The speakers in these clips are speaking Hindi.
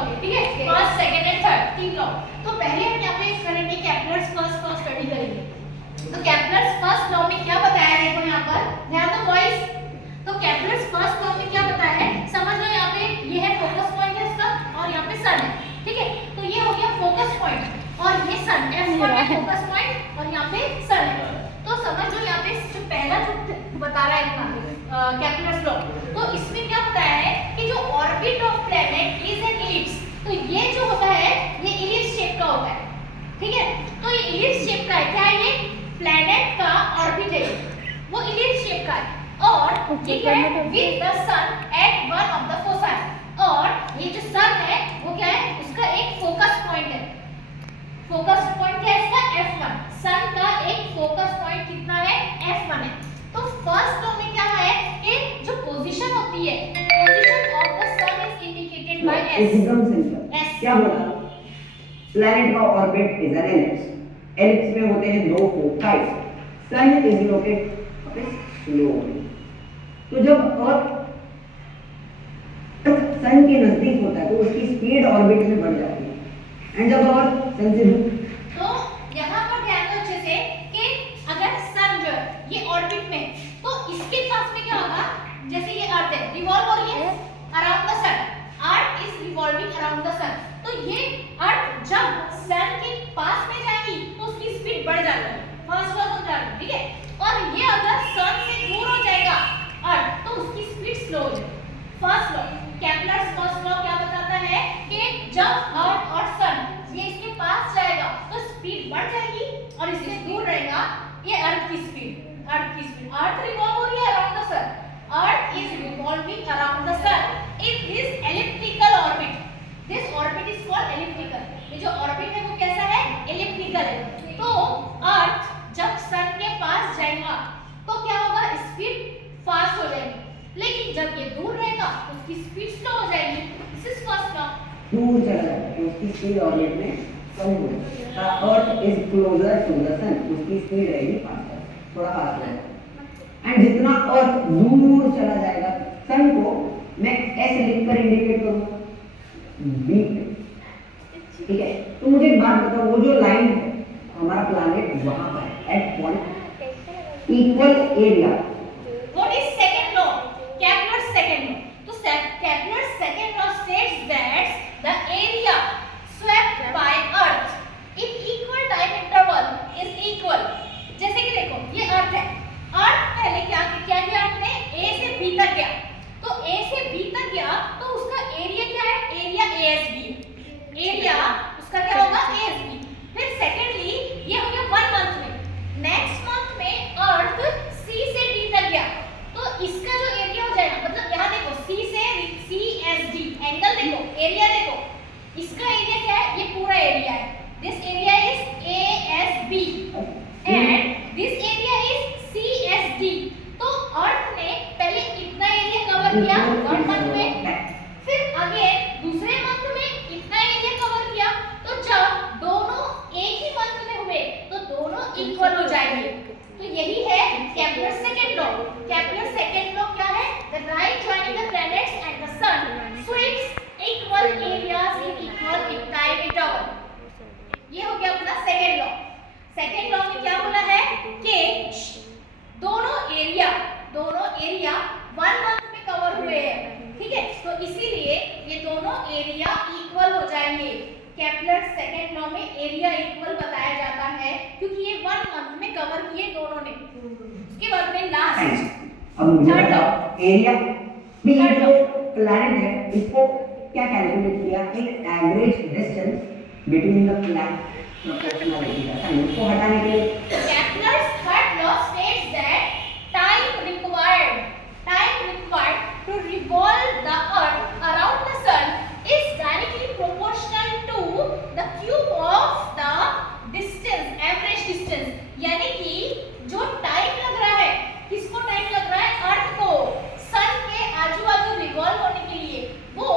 होंगे, ठीक है, first second and third, 3 law. तो पहले हम यहाँ पे करेंगे केपलर्स फर्स्ट लॉ स्टडी करेंगे। तो केपलर्स फर्स्ट लॉ में क्या बताया है, देखो यहाँ पर ध्यान दो बॉयज। तो केपलर्स फर्स्ट लॉ में क्या बताया है, समझ लो। यहाँ पे ये है फोकस पॉइंट है इसका, और यहाँ पे सन है, ठीक है। तो ये हो गया फोकस पॉइंट और ये सन, F1 है फोकस पॉइंट और यहाँ पे सन है। तो समझ लो यहाँ पे जो पहला जो बता रहा है अपना केपलर्स लॉ, तो इसमें क्या बताया है कि जो orbit of planet is an ellipse. तो ये जो होता है ये इलिप्स शेप का होता है, ठीक है। तो ये इलिप्स शेप का है, क्या है ये, प्लैनेट का ऑर्बिट है, वो इलिप्स शेप का है। और ये क्या है, with the sun at one of the foci. और ये जो सन है वो क्या है, उसका एक फोकस पॉइंट है। फोकस पॉइंट क्या है इसका, F1। सन का एक फोकस पॉइंट कितना है, F1 है। तो फर्स्ट लॉ में क्या है कि जो पोजीशन होती है, position of the sun is indicated by S। एकदम सिंपल, क्या बोला, प्लैनेट का orbit is an ellipse. Ellipse में होते हैं दो foci, sun is located slow. तो जब अर्थ सन के नजदीक होता है तो उसकी स्पीड ऑर्बिट में बढ़ जाती है, एंड जब अर्थ सन से दूर, तो यहाँ पर ध्यान दो अच्छे से कि अगर सन जो है ये ऑर्बिट में, तो इसके पास में क्या होगा, जैसे ये अर्थ है रिवॉल्व हो रही है around the sun, earth is revolving around the sun. तो ये अर्थ जब सन के पास में जाएगी तो उसकी स्पीड बढ़ जाती है, फास्ट फास्ट हो जाएगी, ठीक है। और ये अगर सन से दूर हो जाएगा अर्थ तो उसकी स्पीड स्लो हो जाएगी। First law, Kepler's first law क्या बताता है कि जब अर्थ और सन ये इसके पास जाएगा तो स्पीड बढ़ जाएगी, और इससे दूर रहेगा ये अर्थ की स्पीड, अर्थ रिवॉल्व हो रही है around the sun, earth is revolving around the sun in this elliptical orbit. This orbit is called elliptical. ये जो ऑर्बिट है वो कैसा है, एलिप्टिकल है। तो अर्थ जब सन के पास जाएगा तो क्या होगा, स्पीड फास्ट हो जाएगी, लेकिन जब ये दूर रहेगा तो उसकी स्पीड स्लो हो जाएगी। This is first law. दूर चला जाएगा तो उसकी स्पीड ऑर्बिट में कम हो जाएगी। Earth is closer to the sun, उसकी स्पीड रहेगी फास्टर, थोड़ा फास्ट रहेगा। एंड जितना अर्थ दूर चला जाएगा, सन को मैं एस लिखकर इंडिकेट करूंगा, बी, ठीक है। तो मुझे एक बात बताओ, वो जो लाइन है हमारा प्लैनेट वहां पर है at point equal area, what is second law, Kepler's second law. तो Kepler's second law states that the area swept by earth in equal time interval is equal. जैसे कि देखो ये अर्थ है, अर्थ पहले क्या किया आपने, ए से बी तक गया, तो ए से बी तक गया तो उसका एरिया क्या है, एरिया ASB, एरिया उसका क्या होगा, ASB। फिर सेकेंडली ये हो गया 1 मंथ में, नेक्स्ट मंथ में अर्थ सी से डी तक गया तो इसका जो एरिया हो जाएगा, मतलब यहाँ देखो सी से CSD एंगल देखो, एरिया देखो, इसका एरिया क्या है, ये पूरा एरिया है, this area is ASB and this area is CSD। तो अर्थ ने पहले इतना एरिया कवर किया 1 मंथ में, फिर आगे दूसरे मंथ में इतना एरिया कवर किया, तो जब दोनों एक ही मंथ में हुए तो दोनों इक्वल हो जाएंगे। तो यही है Kepler second law. Kepler second law क्या है, the light joining the planets and the sun sweeps equal areas in equal time interval. ये हो गया अपना सेकंड लॉ। सेकंड लॉ में क्या बोला है कि दोनों एरिया 1 मंथ में कवर हुए हैं, ठीक है। तो इसीलिए ये दोनों एरिया इक्वल हो जाएंगे। केपलर सेकंड लॉ में एरिया इक्वल बताया जाता है क्योंकि ये 1 मंथ में कवर किए दोनों ने। उसके बाद में लास्ट अब मुझे थर्ड लॉ, एरिया भी ये जो प्लैनेट है इसको क्या कैलकुलेट किया, एक average distance between the planet proportionality का, इसको हटाने के लिए Kepler's third law states that time required to revolve the earth around the sun is directly proportional to the cube of the distance, average distance। यानी कि जो टाइम लग रहा है, किसको टाइम लग रहा है, अर्थ को सन के आजू बाजू रिवॉल्व होने के लिए, वो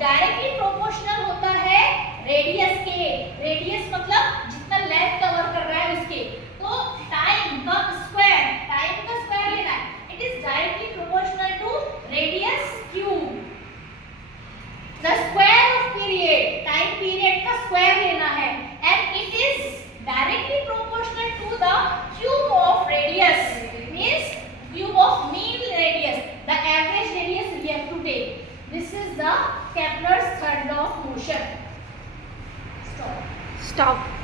डायरेक्टली प्रोपोर्शनल होता है रेडियस के। रेडियस मतलब जितना लेंथ कवर कर रहा है उसके, तो टाइम का स्क्वायर लेना है, it is directly proportional to radius cube. Square लेना है and it is directly proportional to the cube of radius, means cube of mean radius, the average radius we have to take. This is the Kepler's third law of motion. Stop. Stop.